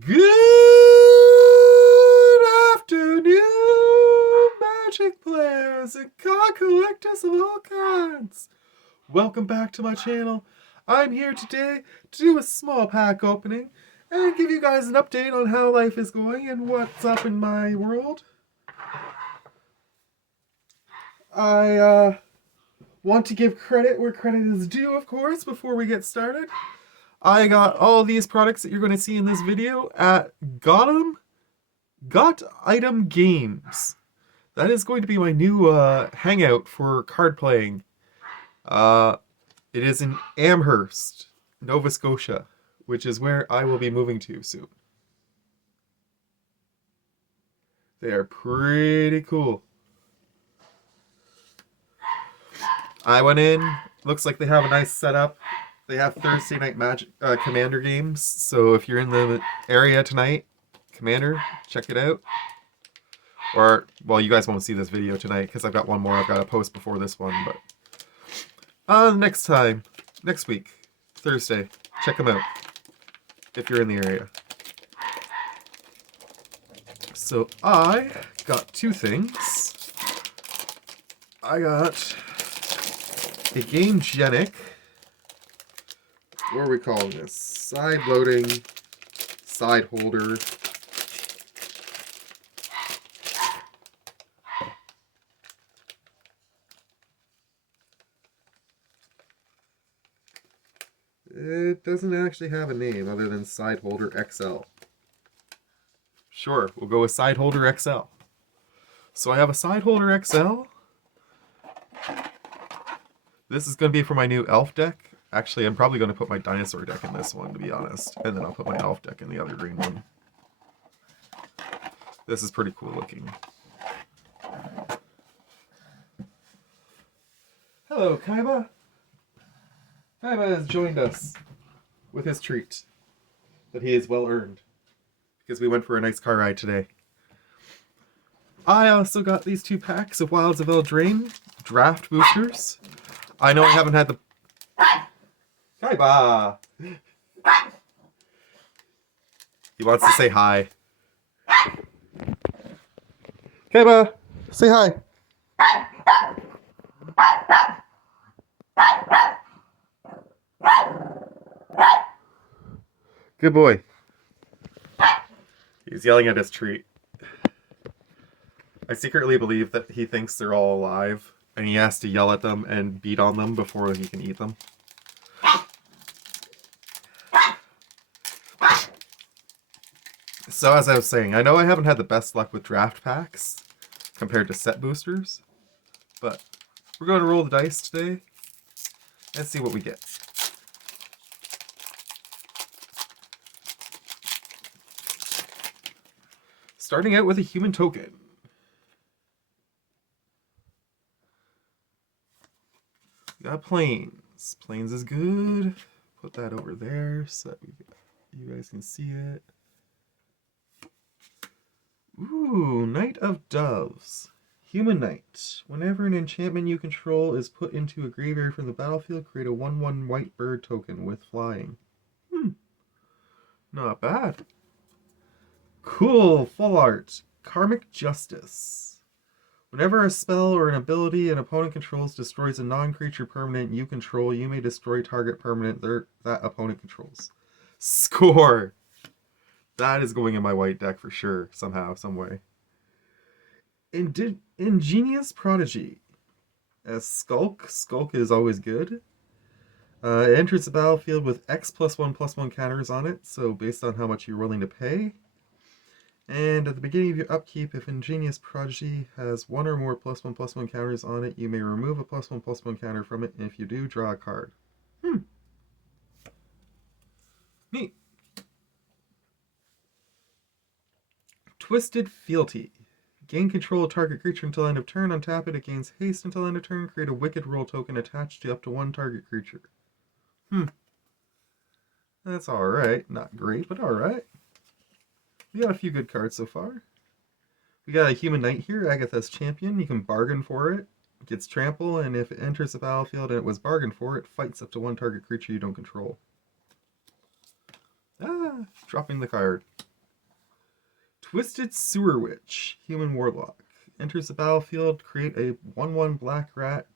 Good afternoon, magic players and card collectors of all kinds. Welcome back to my channel. I'm here today to do a small pack opening and give you guys an update on how life is going and what's up in my world. I want to give credit where credit is due, of course, before we get started. I got all these products that you're going to see in this video at Got Item Games. That is going to be my new hangout for card playing. It is in Amherst, Nova Scotia, which is where I will be moving to soon. They are pretty cool. I went in, looks like they have a nice setup. They have Thursday night Magic Commander games, so if you're in the area tonight, Commander, check it out. Or, well, you guys won't see this video tonight because I've got one more I've got to post before this one, but next week, Thursday, check them out if you're in the area. So I got two things. I got a Game Genic. What are we calling this? Side loading, side holder. It doesn't actually have a name other than Side Holder XL. Sure, we'll go with Side Holder XL. So I have a Side Holder XL. This is going to be for my new elf deck. Actually, I'm probably going to put my dinosaur deck in this one, to be honest. And then I'll put my elf deck in the other green one. This is pretty cool looking. Hello, Kaiba. Kaiba has joined us with his treat that he has well earned because we went for a nice car ride today. I also got these two packs of Wilds of Eldrain draft boosters. I know I haven't had the... Kaiba! He wants to say hi. Kaiba, say hi. Good boy. He's yelling at his treat. I secretly believe that he thinks they're all alive, and he has to yell at them and beat on them before he can eat them. So as I was saying, I know I haven't had the best luck with draft packs compared to set boosters, but we're going to roll the dice today and see what we get. Starting out with a human token. We got Plains. Plains is good. Put that over there so that you guys can see it. Ooh, Knight of Doves. Human Knight. Whenever an enchantment you control is put into a graveyard from the battlefield, create a 1/1 white bird token with flying. Not bad. Cool, full art. Karmic Justice. Whenever a spell or an ability an opponent controls destroys a non-creature permanent you control, you may destroy target permanent that opponent controls. Score! That is going in my white deck for sure, somehow, some way. Ingenious Prodigy. As Skulk. Skulk is always good. It enters the battlefield with X+1/+1 counters on it, so based on how much you're willing to pay. And at the beginning of your upkeep, if Ingenious Prodigy has one or more +1/+1 counters on it, you may remove a +1/+1 counter from it, and if you do, draw a card. Neat. Twisted Fealty. Gain control of target creature until end of turn. Untap it. It gains haste until end of turn. Create a Wicked Roll token attached to up to one target creature. That's alright. Not great, but alright. We got a few good cards so far. We got a Human Knight here, Agatha's Champion. You can bargain for it. It gets trample, and if it enters the battlefield and it was bargained for, it fights up to one target creature you don't control. Dropping the card. Twisted Sewer Witch, Human Warlock. Enters the battlefield, create a 1/1 black rat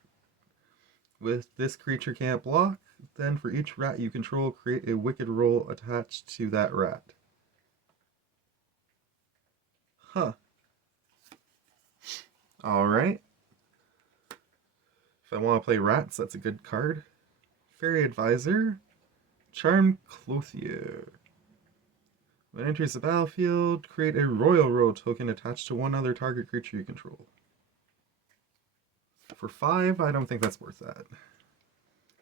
with this creature can't block. Then for each rat you control, create a wicked roll attached to that rat. Huh. Alright. If I want to play rats, that's a good card. Fairy Advisor. Charmed Clothier. When it enters the battlefield, create a Royal Road token attached to one other target creature you control. For 5, I don't think that's worth that.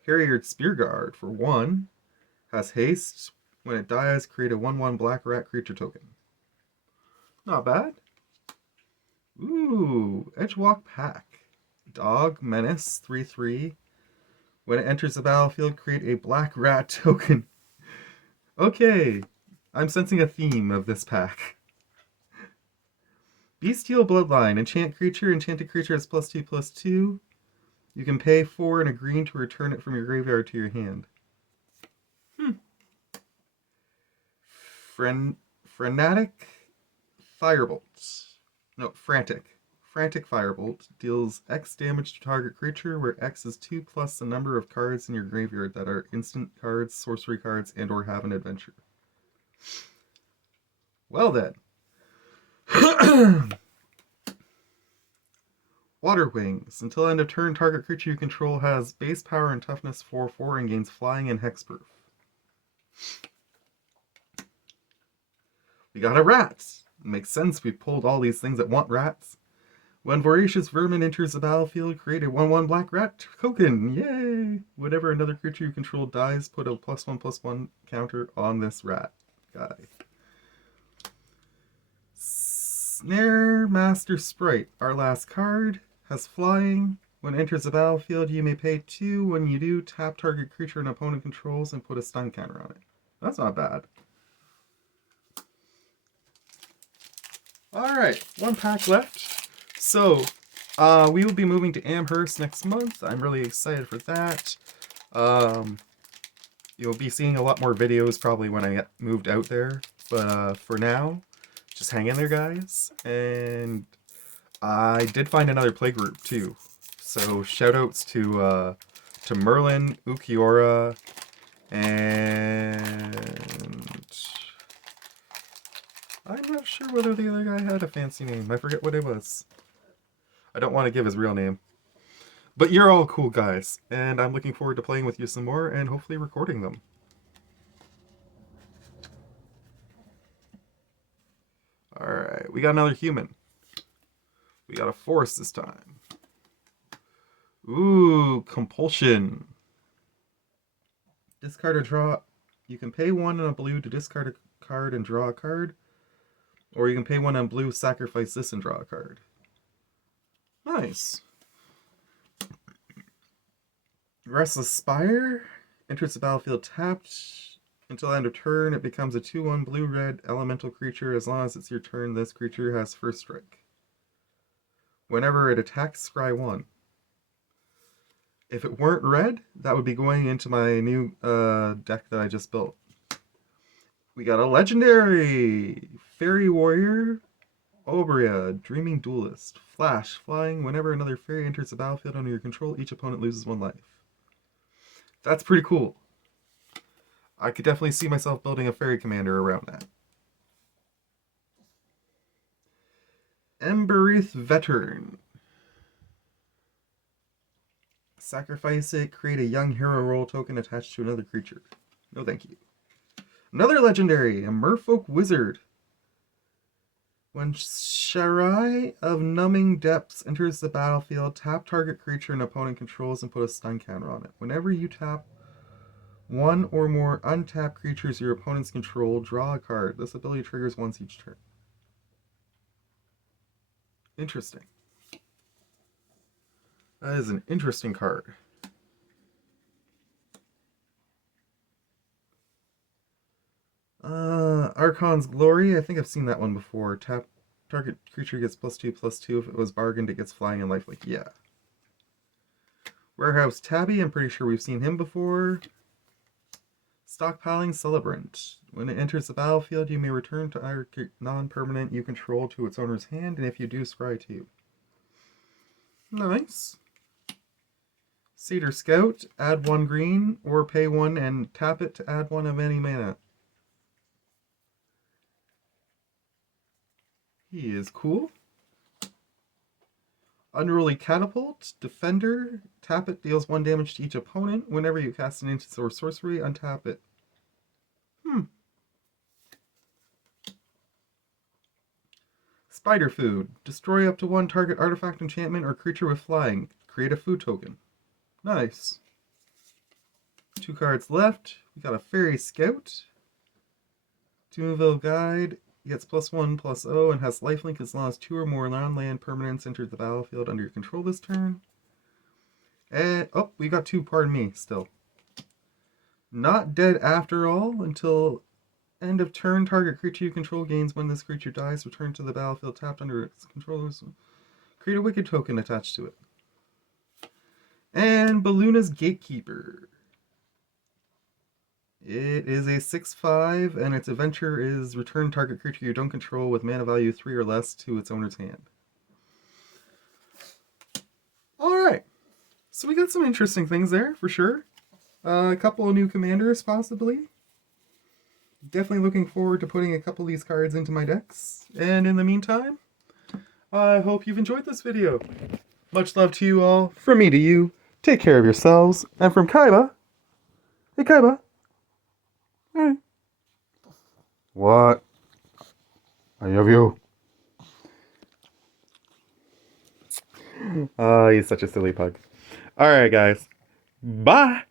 Harrier Spearguard for 1 has haste. When it dies, create a 1/1 black rat creature token. Not bad. Ooh, Edgewalk Pack. Dog Menace 3/3. When it enters the battlefield, create a black rat token. Okay, I'm sensing a theme of this pack. Bestial Bloodline. Enchanted creature has +2/+2. You can pay 4 and a green to return it from your graveyard to your hand. Frenetic Firebolt. No, Frantic. Frantic Firebolt deals X damage to target creature, where X is 2 plus the number of cards in your graveyard that are instant cards, sorcery cards, and or have an adventure. Well then. Water Wings. Until end of turn, target creature you control has base power and toughness 4/4 and gains flying and hexproof. We got a rat. It makes sense, we pulled all these things that want rats. When Voracious Vermin enters the battlefield, create a 1/1 black rat token. Yay! Whenever another creature you control dies, put a +1/+1 counter on this rat guy. Snare Master Sprite, our last card, has flying. When it enters the battlefield, you may pay 2. When you do, tap target creature an opponent controls and put a stun counter on it. That's not bad. Alright, 1 pack left. So, we will be moving to Amherst next month. I'm really excited for that. You'll be seeing a lot more videos probably when I get moved out there. But for now, just hang in there, guys. And I did find another playgroup too. So shoutouts to Merlin, Ukiora, and I'm not sure whether the other guy had a fancy name. I forget what it was. I don't want to give his real name. But you're all cool guys, and I'm looking forward to playing with you some more and hopefully recording them. Alright, we got another human. We got a forest this time. Ooh, Compulsion. Discard or draw. You can pay 1 and a blue to discard a card and draw a card. Or you can pay 1 and blue, sacrifice this and draw a card. Nice. Restless Spire. Enters the battlefield tapped. Until end of turn, it becomes a 2/1 blue-red elemental creature. As long as it's your turn, this creature has first strike. Whenever it attacks, scry 1. If it weren't red, that would be going into my new deck that I just built. We got a legendary! Fairy Warrior, Obria, Dreaming Duelist. Flash, flying. Whenever another fairy enters the battlefield under your control, each opponent loses 1 life. That's pretty cool. I could definitely see myself building a fairy commander around that. Embereth Veteran. Sacrifice it, create a young hero roll token attached to another creature. No thank you. Another legendary, a Merfolk Wizard. When Sharai of Numbing Depths enters the battlefield, tap target creature an opponent controls and put a stun counter on it. Whenever you tap 1 or more untapped creatures your opponents control, draw a card. This ability triggers once each turn. Interesting. That is an interesting card. Archon's Glory. I think I've seen that one before. Tap target creature gets +2/+2. If it was bargained, it gets flying and lifelink. Yeah. Warehouse Tabby. I'm pretty sure we've seen him before. Stockpiling Celebrant. When it enters the battlefield, you may return to our non-permanent you control to its owner's hand, and if you do, scry 2. Nice. Cedar Scout. Add 1 green, or pay 1 and tap it to add 1 of any mana. He is cool. Unruly Catapult. Defender. Tap it, deals 1 damage to each opponent. Whenever you cast an instant or sorcery, untap it. Spider Food. Destroy up to 1 target artifact, enchantment, or creature with flying. Create a food token. Nice. 2 cards left. We got a Fairy Scout. Doomville Guide. Gets +1/+0 and has lifelink as long as 2 or more non-land permanents entered the battlefield under your control this turn. And, oh, we got 2, pardon me, still. Not dead after all. Until end of turn, target creature you control gains when this creature dies. Return to the battlefield tapped under its controllers. Create a wicked token attached to it. And Balluna's Gatekeeper. It is a 6/5, and its adventure is return target creature you don't control with mana value 3 or less to its owner's hand. Alright, so we got some interesting things there, for sure. A couple of new commanders, possibly. Definitely looking forward to putting a couple of these cards into my decks. And in the meantime, I hope you've enjoyed this video. Much love to you all, from me to you. Take care of yourselves, and from Kaiba, hey Kaiba. Hey. What? I love you. He's such a silly pug. Alright, guys. Bye!